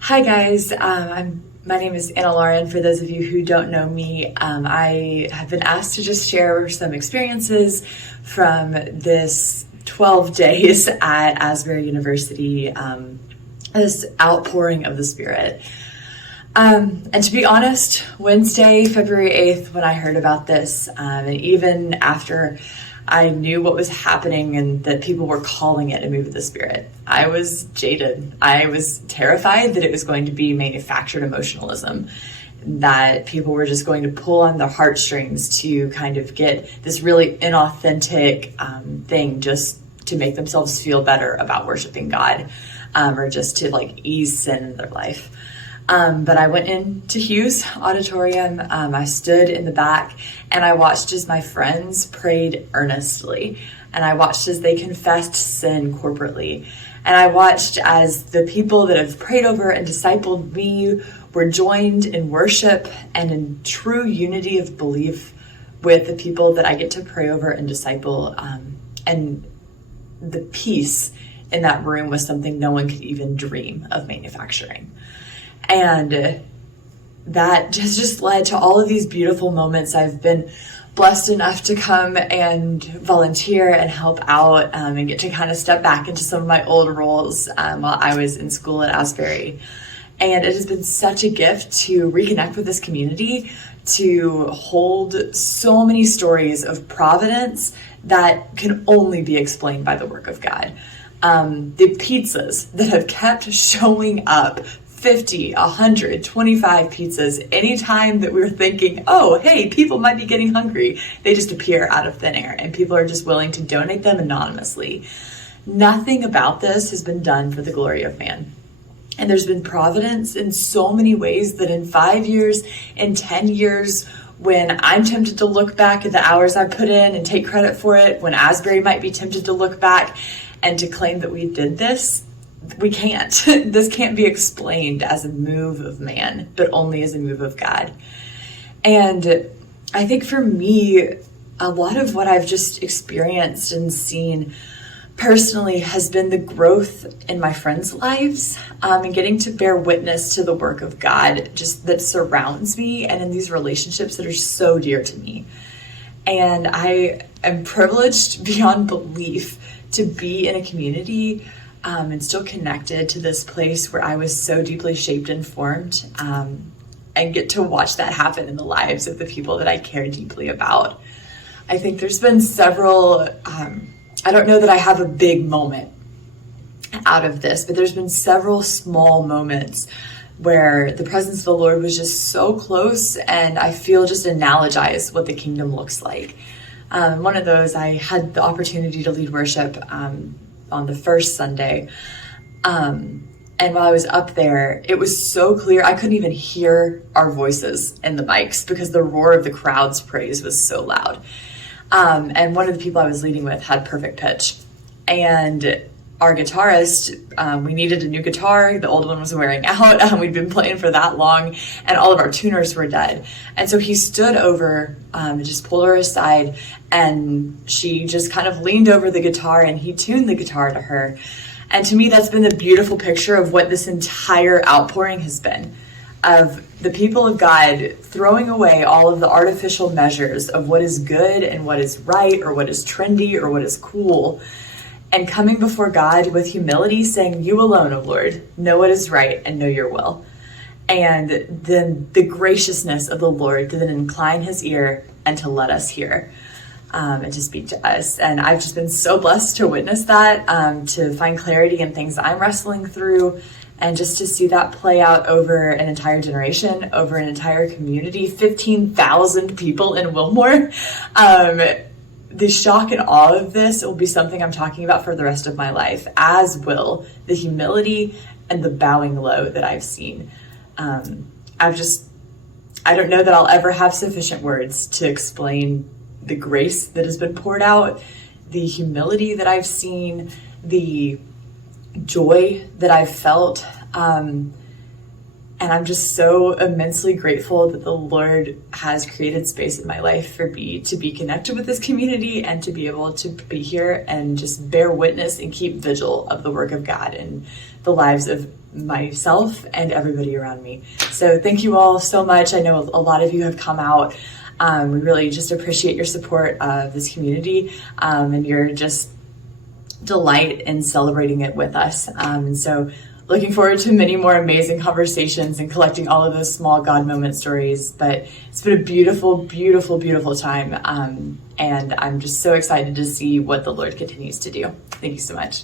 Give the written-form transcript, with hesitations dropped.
Hi guys, my name is Anna Lauren. For those of you who don't know me, I have been asked to just share some experiences from this 12 days at Asbury University, this outpouring of the Spirit. And to be honest, Wednesday, February 8th, when I heard about this, and even after I knew what was happening and that people were calling it a move of the Spirit, I was jaded. I was terrified that it was going to be manufactured emotionalism, that people were just going to pull on their heartstrings to kind of get this really inauthentic thing just to make themselves feel better about worshiping God, or just to like ease sin in their life. But I went into Hughes Auditorium. I stood in the back and I watched as my friends prayed earnestly. And I watched as they confessed sin corporately. And I watched as the people that have prayed over and discipled me were joined in worship and in true unity of belief with the people that I get to pray over and disciple. And the peace in that room was something no one could even dream of manufacturing. And that has just led to all of these beautiful moments. I've been blessed enough to come and volunteer and help out, and get to kind of step back into some of my old roles while I was in school at Asbury. And it has been such a gift to reconnect with this community, to hold so many stories of providence that can only be explained by the work of God. The pizzas that have kept showing up, 50, 100, 25 pizzas, anytime that we're thinking, oh, hey, people might be getting hungry, they just appear out of thin air and people are just willing to donate them anonymously. Nothing about this has been done for the glory of man. And there's been providence in so many ways that in 5 years, in 10 years, when I'm tempted to look back at the hours I put in and take credit for it, when Asbury might be tempted to look back and to claim that we did this, we can't. This can't be explained as a move of man, but only as a move of God. And I think for me, a lot of what I've just experienced and seen personally has been the growth in my friends' lives, and getting to bear witness to the work of God just that surrounds me and in these relationships that are so dear to me. And I am privileged beyond belief to be in a community and still connected to this place where I was so deeply shaped and formed, and get to watch that happen in the lives of the people that I care deeply about. I think there's been several, I don't know that I have a big moment out of this, but there's been several small moments where the presence of the Lord was just so close, and I feel just analogized what the kingdom looks like. One of those, I had the opportunity to lead worship on the first Sunday. And while I was up there, it was so clear. I couldn't even hear our voices in the mics because the roar of the crowd's praise was so loud. And one of the people I was leading with had perfect pitch. And our guitarist, we needed a new guitar. The old one was wearing out. We'd been playing for that long, and all of our tuners were dead. And so he stood over, just pulled her aside, and she just kind of leaned over the guitar, and he tuned the guitar to her. And to me, that's been the beautiful picture of what this entire outpouring has been, of the people of God throwing away all of the artificial measures of what is good and what is right or what is trendy or what is cool, and coming before God with humility, saying, you alone, O Lord, know what is right and know your will. And then the graciousness of the Lord to then incline his ear and to let us hear, and to speak to us. And I've just been so blessed to witness that, to find clarity in things I'm wrestling through, and just to see that play out over an entire generation, over an entire community, 15,000 people in Wilmore. The shock and awe of this will be something I'm talking about for the rest of my life, as will the humility and the bowing low that I've seen. I don't know that I'll ever have sufficient words to explain the grace that has been poured out, the humility that I've seen, the joy that I've felt, and And I'm just so immensely grateful that the Lord has created space in my life for me to be connected with this community and to be able to be here and just bear witness and keep vigil of the work of God in the lives of myself and everybody around me. So thank you all so much. I know a lot of you have come out. We really just appreciate your support of this community and your just delight in celebrating it with us. And so looking forward to many more amazing conversations and collecting all of those small God moment stories. But it's been a beautiful, beautiful, beautiful time. And I'm just so excited to see what the Lord continues to do. Thank you so much.